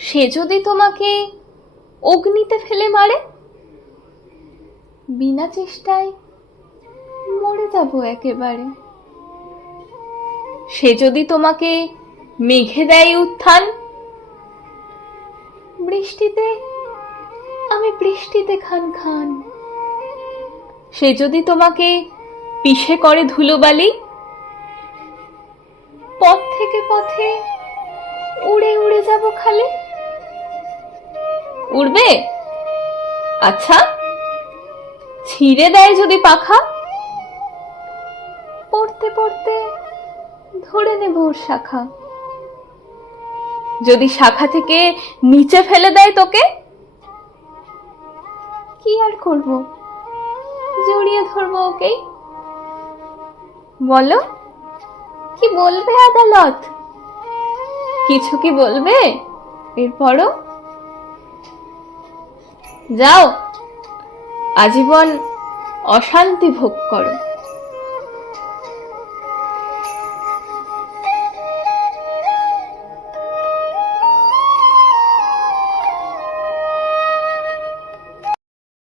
সে যদি তোমাকে অগ্নিতে ফেলে মারে, বিনা চেষ্টায় মরে যাব একেবারে। সে যদি তোমাকে মেঘে দেয় উত্থান, বৃষ্টিতে আমি বৃষ্টিতে খান খান। সে যদি তোমাকে পিষে করে ধুলোবালি, পথ থেকে পথে উড়ে উড়ে যাব খালি। উড়বে? আচ্ছা, ছিঁড়ে দেয় যদি পাখা, পড়তে পড়তে ধরে নেব ওর শাখা। যদি শাখা থেকে নিচে ফেলে দেয় তোকে, কি আর করব, জড়িয়ে ধরবো ওকেই। বলো, কি বলবে আদালত? কিছু কি বলবে এরপরও? যাও, আজীবন অশান্তি ভোগ করো।